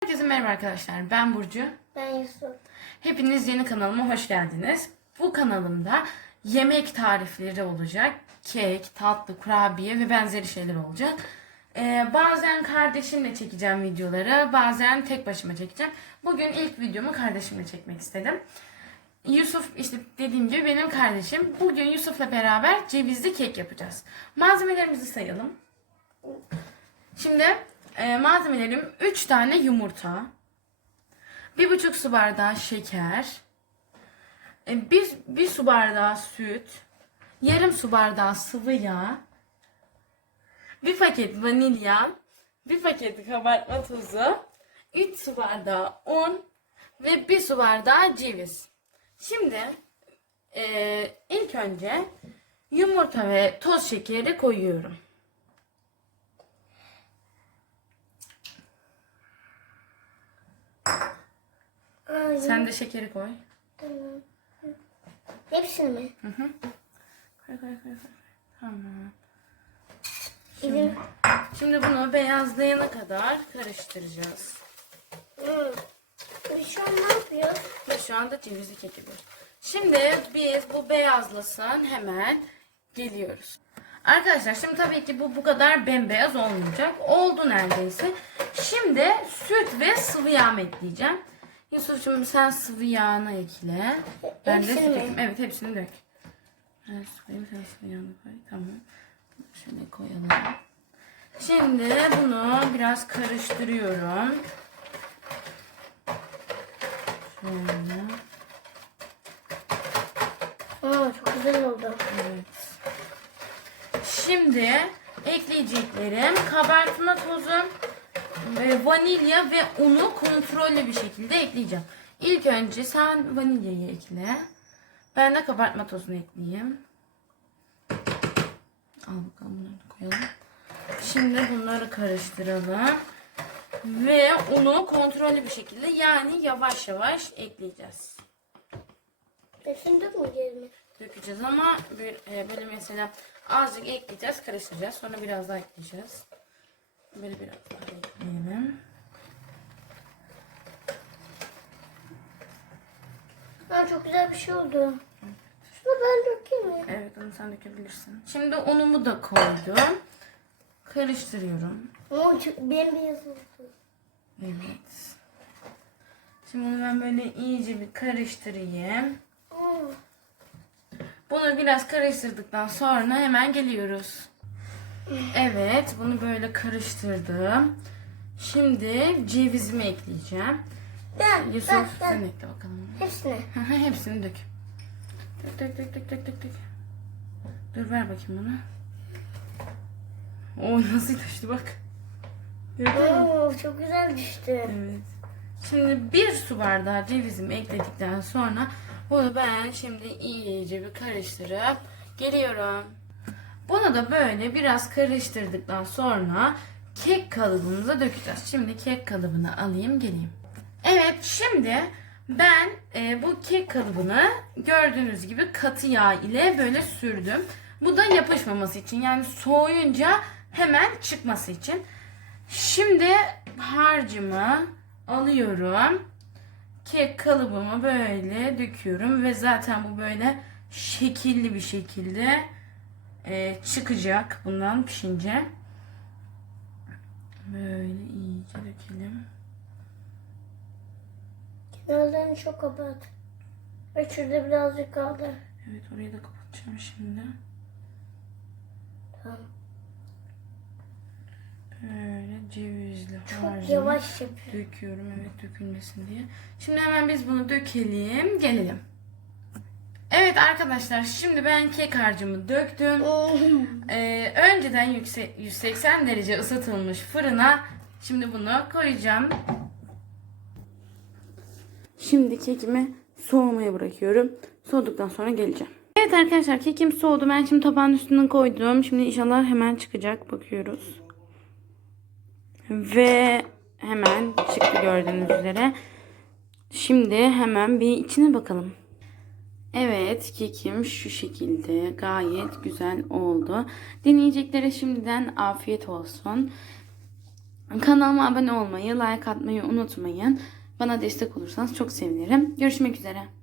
Herkese merhaba arkadaşlar. Ben Burcu. Ben Yusuf. Hepiniz yeni kanalıma hoş geldiniz. Bu kanalımda yemek tarifleri olacak. Kek, tatlı, kurabiye ve benzeri şeyler olacak. Ee, bazen kardeşimle çekeceğim videoları, bazen tek başıma çekeceğim. Bugün ilk videomu kardeşimle çekmek istedim. Yusuf işte dediğim gibi benim kardeşim. Bugün Yusuf'la beraber cevizli kek yapacağız. Malzemelerimizi sayalım. Şimdi e, malzemelerim 3 tane yumurta, 1,5 su bardağı şeker, e, bir, bir su bardağı süt, yarım su bardağı sıvı yağ, bir paket vanilya, bir paket kabartma tozu, 3 su bardağı un ve bir su bardağı ceviz. Şimdi e, ilk önce yumurta ve toz şekeri koyuyorum. Sen de şekeri koy. tamam. Hepsini mi? Koy koy koy. koy. Tamam. Bizim... Şimdi bunu beyazlayana kadar karıştıracağız. Hı. Biz şu an ne yapıyoruz? Ve şu anda cevizli kek yapıyoruz. Şimdi biz bu beyazlasın hemen geliyoruz. Arkadaşlar şimdi tabii ki bu bu kadar bembeyaz olmayacak. Oldu neredeyse. Şimdi süt ve sıvı yağ ekleyeceğim. Yusuf'cum sen sıvı yağını ekle. Ben de süt. Evet hepsini dök. Ben koyayım sen sıvı yağını koy. Tamam. Şöyle koyalım. Şimdi bunu biraz karıştırıyorum. Şöyle. Aa, çok güzel oldu. Evet. Şimdi ekleyeceklerim kabartma tozu, ve vanilya ve unu kontrollü bir şekilde ekleyeceğim. İlk önce sen vanilyayı ekle. Ben de kabartma tozunu ekleyeyim. Al bakalım bunları koyalım. Şimdi bunları karıştıralım. Ve unu kontrollü bir şekilde yani yavaş yavaş ekleyeceğiz. Hepsini dökmeyeceğiz mi? dökeceğiz ama bir, e, böyle mesela azıcık ekleyeceğiz, karıştıracağız. Sonra biraz daha ekleyeceğiz. Böyle biraz daha ekleyelim. Aa, çok güzel bir şey oldu. Şunu ben dökeyim mi? Evet onu sen dökebilirsin. Şimdi unumu da koydum. Karıştırıyorum. Ama çok bembeyaz oldu. Evet. Şimdi bunu ben böyle iyice bir karıştırayım. Bunu biraz karıştırdıktan sonra hemen geliyoruz. Evet, bunu böyle karıştırdım. Şimdi cevizimi ekleyeceğim. Ben, Yusuf ben, sen ben. ekle bakalım. Hepsini. Hepsini dök. Dök dök dök dök dök dök dök. Dur ver bakayım bana. Oo nasıl taştı bak. Oo, çok güzel düştü. Evet. Şimdi bir su bardağı cevizimi ekledikten sonra bunu ben şimdi iyice bir karıştırıp geliyorum. Bunu da böyle biraz karıştırdıktan sonra kek kalıbımıza dökeceğiz. Şimdi kek kalıbını alayım geleyim. Evet şimdi ben e, bu kek kalıbını gördüğünüz gibi katı yağ ile böyle sürdüm. Bu da yapışmaması için yani soğuyunca hemen çıkması için. Şimdi harcımı alıyorum. Kek kalıbımı böyle döküyorum ve zaten bu böyle şekilli bir şekilde e, çıkacak bundan pişince. Böyle iyice dökelim. Kenarlarını çok kapat. Ve şurada birazcık kaldı. Evet orayı da kapatacağım şimdi. Tamam. Böyle cevizli Çok yavaş döküyorum evet dökülmesin diye. Şimdi hemen biz bunu dökelim gelelim. Evet arkadaşlar şimdi ben kek harcımı döktüm. Ee, önceden yüksek 180 derece ısıtılmış fırına şimdi bunu koyacağım. Şimdi kekimi soğumaya bırakıyorum. Soğuduktan sonra geleceğim. Evet arkadaşlar kekim soğudu. Ben şimdi tabağın üstüne koydum. Şimdi inşallah hemen çıkacak. Bakıyoruz. Ve hemen çıktı gördüğünüz üzere. Şimdi hemen bir içine bakalım. Evet kekim şu şekilde gayet güzel oldu. Deneyeceklere şimdiden afiyet olsun. Kanalıma abone olmayı, like atmayı unutmayın. Bana destek olursanız çok sevinirim. Görüşmek üzere.